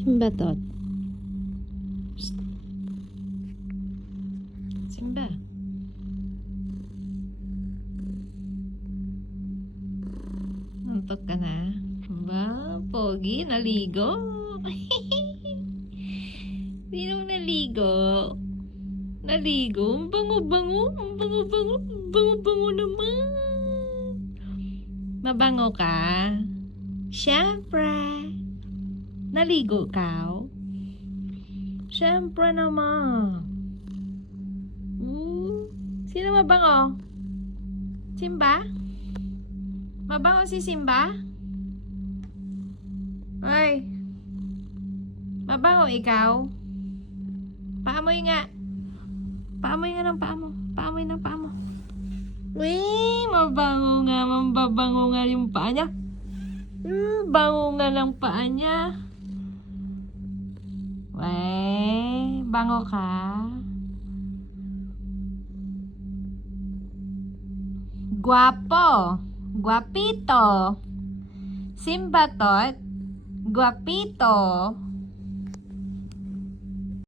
Simba tot. Psst. Simba. Antok ka na? Ba, pogi, naligo. Sinong naligo? Naligo? Ang bango-bango. Ang bango-bango. Ang bango-bango naman. Mabango ka? Siyempre. Naligo ka? Siyempre naman. Sino mabango? Simba? Mabango si Simba? Hoy. Mabango ikaw? Paamoy nga. Paamoy nga ng paa mo. Paamoy ng paa mo. Uy, mabango nga. Mababango nga yung paa niya. Bango nga ng paa niya. Wey, bango ka? Guwapo. Guwapito. Simba tot. Guwapito.